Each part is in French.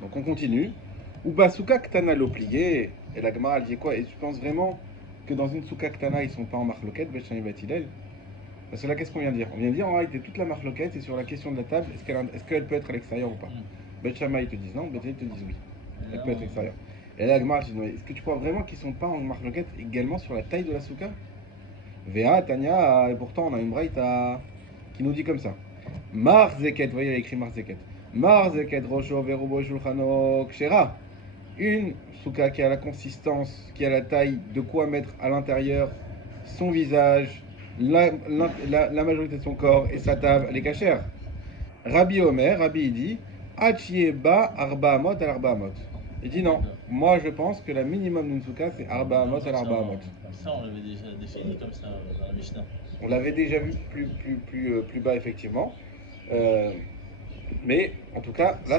Donc on continue. Uba souka ktana lo plié. Et la Gemara elle dit quoi? Et tu penses vraiment que dans une souka ktana ils sont pas en marloquette, Bet Shammai Bet Hillel? Parce que là, qu'est-ce qu'on vient de dire? On vient de dire en réalité toute la marloquette, c'est sur la question de la table, est-ce qu'elle peut être à l'extérieur ou pas? Bet Shammai ils te disent non, Bet Hillel te disent oui. Elle peut être extérieure. Et là, la Gemara dit non, est-ce que tu crois vraiment qu'ils sont pas en marloquette également sur la taille de la souka? Vea, Tanya, et pourtant on a une braïta qui nous dit comme ça. Mar Zeket, vous voyez, il a écrit Mar Zeket. Mar Zeket, Rosho, Verubo, Shulchano, Kshera. Une souka qui a la consistance, qui a la taille de quoi mettre à l'intérieur son visage, la majorité de son corps et sa table, elle est cachère. Rabbi Omer, Rabbi il dit Achie ba arba amot al arba amot. Il dit non, moi je pense que la minimum d'une souka c'est arba amot al arba amot. Ça, on l'avait déjà défini comme ça dans la Mishnah. On l'avait déjà vu plus bas effectivement. Mais en tout cas, là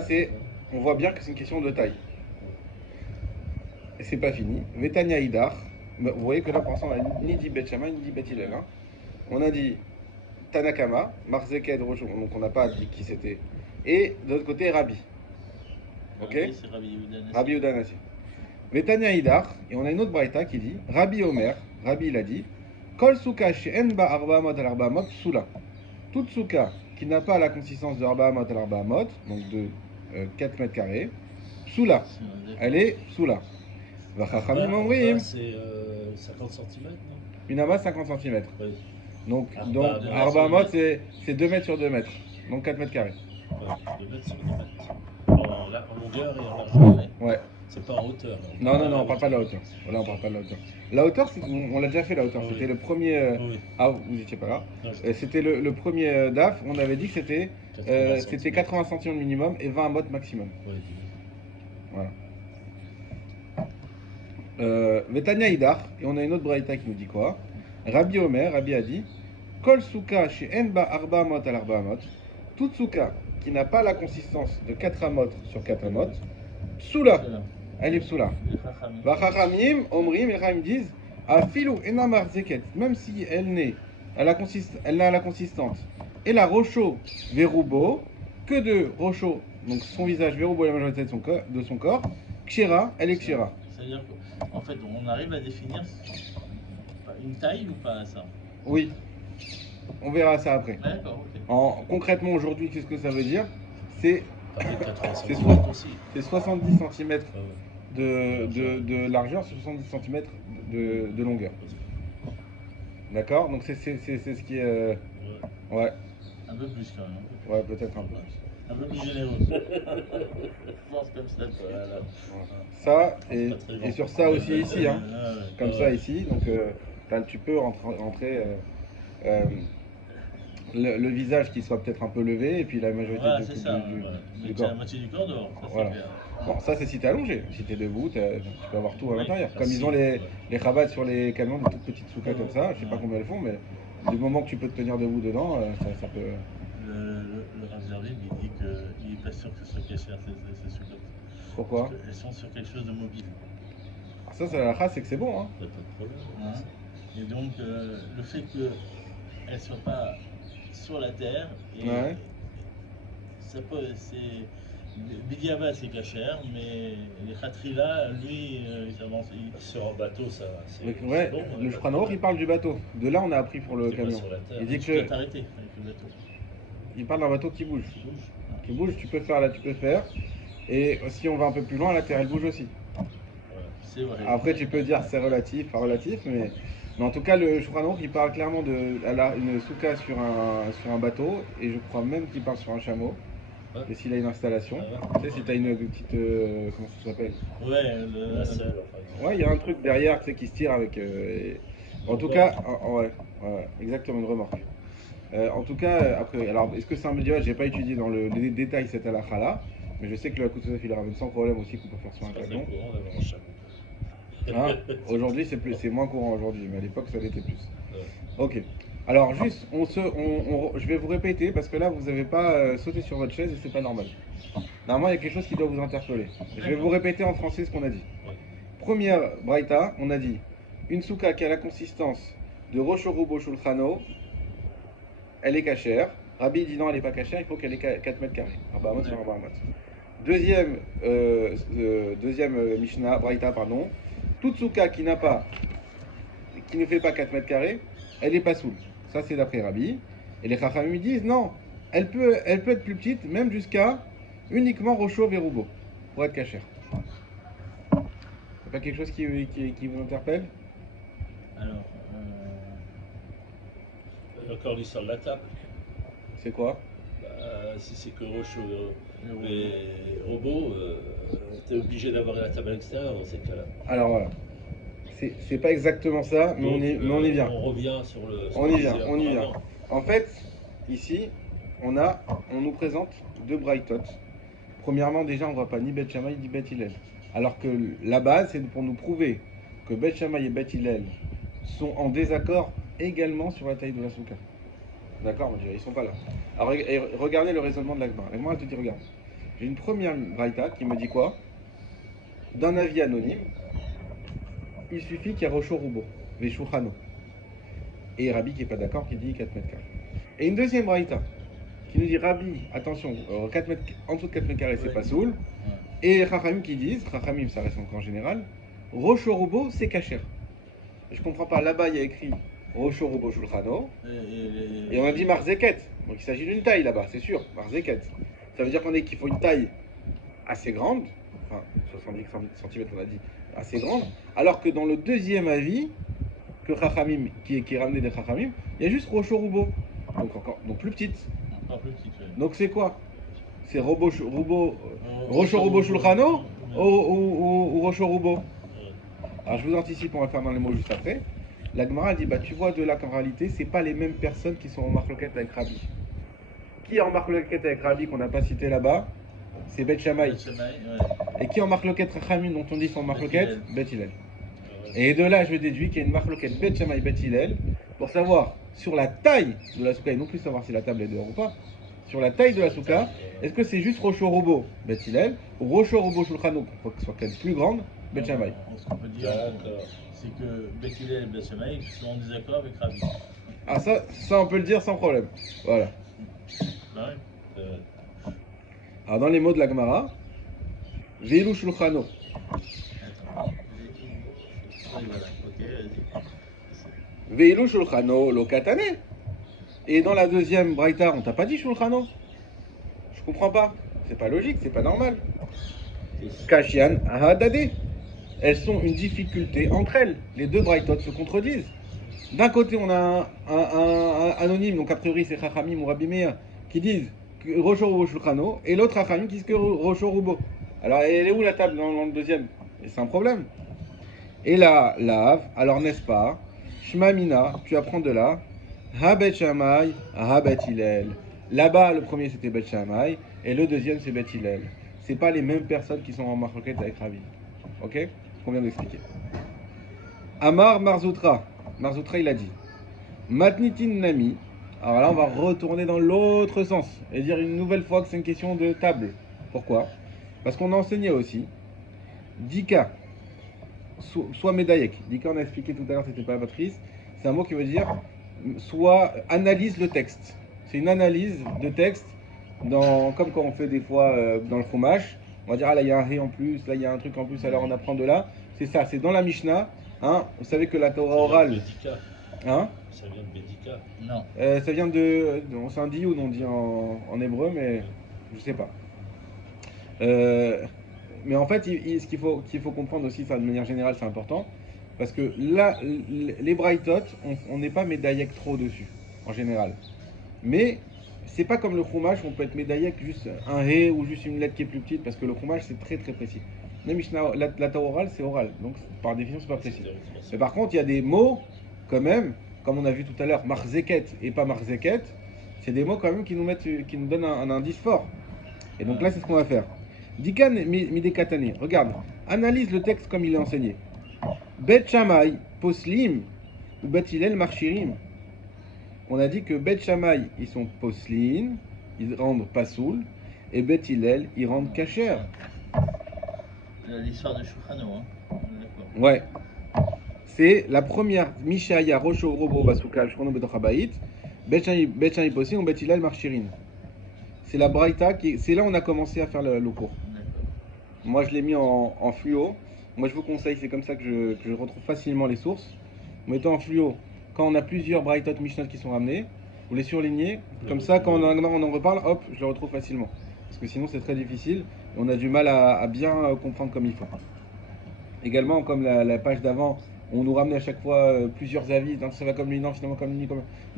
on voit bien que c'est une question de taille. Et c'est pas fini. Vetania Idar. Vous voyez que là pour l'instant on a ni dit Bet Shammai ni dit Bet Hillel. Hein. On a dit Tanakama, Marzeked, Rosh, donc on n'a pas dit qui c'était. Et de l'autre côté Rabbi. Ok. C'est Rabbi Udanasi. Vetania Idar. Et on a une autre braïta qui dit Rabbi Omer. Rabbi il a dit Kol souka she'en ba arba amot al arba amot soula. Toute souka qui n'a pas la consistance de arba amot al arba amot, donc de 4 mètres carrés, soula. Elle est soula. Vachachamim omrim. C'est 50 cm, non? Une amas 50 cm. Oui. Donc Arba arba amot c'est 2 mètres sur 2 mètres. Donc 4 mètres carrés. Ouais, 2 mètres sur 2 mètres. En longueur et en largeur. Ouais. C'est pas en hauteur. Non, on parle pas de la hauteur. Voilà, on parle pas de la hauteur. La hauteur, on l'a déjà fait la hauteur. Oui. C'était le premier. Oui. Ah, vous étiez pas là. Non, C'était le premier DAF. On avait dit que c'était 80 80 centimes minimum et 20 mètres maximum. Oui. Voilà. Vetania Idar. Et on a une autre braïta qui nous dit quoi? Rabbi Omer, Rabbi a dit Kol souka chez Enba arba amot al arba amot. Toute souka qui n'a pas la consistance de 4 amot sur 4 amot. Soula. Elle est psoula. Vachachamim, Omrim, les Chachamim disent Afilu enamar zeket, même si elle n'a la consistance et la rocho verubo, que de rocho, donc son visage verubo et la majorité de son corps, kshera, elle est kshera. C'est-à-dire qu'en fait, on arrive à définir une taille ou pas ça? Oui, on verra ça après. D'accord, ok. Concrètement, aujourd'hui, qu'est-ce que ça veut dire? C'est 70 cm de largeur sur 70 cm de longueur. D'accord? Donc c'est ce qui est... Ouais. Un peu plus quand même. Ouais, peut-être un peu. Un peu plus généreux. Je pense comme ça. Voilà. Ça, et sur ça aussi ici, hein. Comme ça ici. Donc tu peux rentrer le visage qui soit peut-être un peu levé et puis la majorité du corps. La moitié du corps dehors. Ça, voilà. Bon, ça c'est si t'es allongé. Si t'es debout, tu peux avoir tout à l'intérieur. Comme ils ont les chabats sur les camions, des toutes petites soukas comme ça. Je sais pas combien elles font, mais du moment que tu peux te tenir debout dedans, ça peut. Le Razerville, il dit qu'il n'est pas sûr que ce soit caché ces soukas. Pourquoi? Parce qu'elles sont sur quelque chose de mobile. Ça, la race, c'est que c'est bon. Hein. Pas de problème. Hein? Et donc, le fait qu'elles ne soient pas sur la terre, Ouais. ça peut, c'est. Bidiaba c'est cachère, mais les Khatrila, lui, ils avancent. Sur un bateau, ça. Ouais, bon, le Shulchan il parle du bateau. De là, on a appris pour le camion. Il dit Tu que. peux t'arrêter avec le bateau. Il parle d'un bateau qui bouge. Qui bouge, tu peux faire là, tu peux faire. Et si on va un peu plus loin, la terre elle bouge aussi. C'est vrai. Après, tu peux dire c'est relatif, pas relatif, mais en tout cas, le Shulchan il parle clairement une souka sur un bateau, et je crois même qu'il parle sur un chameau. Ouais. Et s'il a une installation, tu sais, si tu as une petite. Comment ça s'appelle? Ouais, la selle. Ouais, il y a un truc derrière, tu sais, qui se tire avec. En tout cas, ouais, exactement, une remorque. En tout cas, après, alors, est-ce que c'est un média? J'ai pas étudié dans les détails cette halakha-là, mais je sais que le Koutsouf il ramène sans problème aussi qu'on peut faire sur un camion. Hein, aujourd'hui, c'est moins courant aujourd'hui, mais à l'époque, ça l'était plus. Ouais. Ok. Alors, juste, je vais vous répéter parce que là, vous n'avez pas sauté sur votre chaise et c'est pas normal. Normalement, il y a quelque chose qui doit vous interpeller. Je vais vous répéter en français ce qu'on a dit. Ouais. Première braïta, on a dit une souka qui a la consistance de Rochorubo Shulchano, elle est cachère. Rabbi dit non, elle n'est pas cachère, il faut qu'elle ait 4 mètres carrés. Deuxième Mishnah, Braïta, pardon. Toute souka qui ne fait pas 4 mètres carrés, elle est pas soule. Ça, c'est d'après Rabbi. Et les Chachamim disent non, elle peut être plus petite, même jusqu'à uniquement Rocho Verubo, pour être cachère. C'est pas quelque chose qui vous interpelle? Alors, Encore l'histoire de la table. C'est quoi? Si c'est que Roche mais robot, t'es obligé d'avoir la table à l'extérieur dans ces cas-là. Alors voilà. C'est pas exactement ça, mais Donc, on y vient. On revient sur le. On y vient. En fait, ici, on nous présente deux Braïtot. Premièrement, déjà, on ne voit pas ni Beth Shammai ni Beth Hillel. Alors que la base, c'est pour nous prouver que Beth Shammai et Beth Hillel sont en désaccord également sur la taille de la souka. D'accord, ils sont pas là. Alors, regardez le raisonnement de l'Agma. L'Agma, elle te dit, regarde, j'ai une première Braïta qui me dit quoi? D'un avis anonyme, il suffit qu'il y ait Rocho Rubo, Veshuchano. Et Rabbi qui n'est pas d'accord, qui dit 4 mètres carrés. Et une deuxième Braïta qui nous dit Rabbi, attention, 4 mètres, en dessous de 4 mètres carrés, c'est pas soul. Et Chachamim qui disent, Chachamim ça reste encore en général, Rocho Rubo, c'est kasher. Je comprends pas, là-bas il y a écrit Rocho Rubo Shulchano, et on a dit Marzeket. Donc il s'agit d'une taille là-bas, c'est sûr, Marzeket. Ça veut dire qu'il faut une taille assez grande, enfin 70 cm on a dit, assez grande, alors que dans le deuxième avis, que Chachamim, qui est ramené des Chachamim, il y a juste Rocho Rubo, donc plus petite. Encore plus petite, ouais. Donc c'est quoi? C'est Rocho Rubo Shulchano ou Rocho Rubo? Alors je vous anticipe, on va faire dans les mots juste après. La Gemara dit, tu vois de là qu'en réalité, c'est pas les mêmes personnes qui sont en marloquette avec Rabbi. Qui est en marloquette avec Rabbi qu'on n'a pas cité là-bas? C'est Beth Shammai. Et qui est en marloquette Chachamim dont on dit sont en marloquette? Beth Hillel. Et de là, je déduis qu'il y a une marloquette Beth Shammai, Beth Hillel pour savoir sur la taille de la souka, et non plus savoir si la table est dehors ou pas, sur la taille de la souka, est-ce que c'est juste Rocho Rubo, Beth Hillel, ou Rocho Rubo Shulchano, pour qu'elle soit quand même plus grande, Beth Shammai. Ce qu'on peut dire, c'est que Beth Hillel et Beth Shammai sont en désaccord avec Rabbi. Ah ça on peut le dire sans problème. Voilà. Bah ouais. Alors dans les mots de la Gemara, Veilu Shulchano. Attends. Oui, voilà. Ok, vas-y. Veilu Shulchano lo katane. Et dans la deuxième Braïta, on t'a pas dit Shulchano? Je comprends pas. C'est pas logique, c'est pas normal. Kashian Ahadade. Elles sont une difficulté entre elles. Les deux Braïtot se contredisent. D'un côté, on a un anonyme, donc a priori c'est Chachamim ou Rabbi Meir, qui disent que Rocho Rubo Shulchano, et l'autre Chachamim qui disent que Rocho Rubo. Alors, elle est où la table dans le deuxième? Et c'est un problème. Et là, Lav, alors n'est-ce pas? Shmamina, tu apprends de là. Ha Bet Shammai, ha Bet Hillel. Là-bas, le premier c'était Bet Shammai, et le deuxième c'est Bet Hillel. C'est pas les mêmes personnes qui sont en marloquette avec Rabbi. Ok? Ce qu'on vient d'expliquer. Amar Marzoutra. Marzoutra, il a dit Matnitin Nami. Alors là, on va retourner dans l'autre sens et dire une nouvelle fois que c'est une question de table. Pourquoi? Parce qu'on a enseigné aussi Dika, soit Médaillek. Dika, on a expliqué tout à l'heure, c'était pas la matrice. C'est un mot qui veut dire soit analyse le texte. C'est une analyse de texte, comme quand on fait des fois dans le fromage. On va dire, ah là, il y a un ré en plus, là, il y a un truc en plus, alors on apprend de là. C'est ça, c'est dans la Mishnah. Hein, vous savez que la Torah orale. Hein? Ça vient de Bédika. Non. Ça vient de. C'est un dit ou non dit en hébreu, mais je sais pas. Mais en fait, ce qu'il faut comprendre aussi, ça de manière générale, c'est important. Parce que là, les Braïtot, on n'est pas médaillek trop dessus, en général. Mais c'est pas comme le fromage, on peut être médaillek juste un ré ou juste une lettre qui est plus petite, parce que le fromage, c'est très très précis. La Torah orale, c'est oral, donc par définition, c'est pas précis. Mais par contre, il y a des mots, quand même, comme on a vu tout à l'heure, marzeket et pas marzeket, c'est des mots quand même qui nous donnent un indice fort. Et donc là, c'est ce qu'on va faire. Dikan midekatane, regarde, analyse le texte comme il est enseigné. Bet Shammai poslim ou Bet Hillel marchirim. On a dit que Bet Shammai, ils sont poslin, ils rendent pasoul, et Bet Hillel, ils rendent kasher. L'histoire de Shulchano, hein. D'accord. Ouais. C'est la première Mishaya Rocho Rubo Basuka Shrono Betochabait, Bet Shammai poslim ou Bet Hillel marchirim. C'est la Braïta c'est là où on a commencé à faire le cours. Moi, je l'ai mis en fluo. Moi, je vous conseille, c'est comme ça que je retrouve facilement les sources. Mettons en fluo. Quand on a plusieurs Brightot Mishnot qui sont ramenés, vous les surlignez. Comme ça, quand on en reparle, hop, je le retrouve facilement. Parce que sinon, c'est très difficile. Et on a du mal à bien comprendre comme il faut. Également, comme la page d'avant, on nous ramenait à chaque fois plusieurs avis. Donc, ça va comme lui, non, finalement comme lui, comme...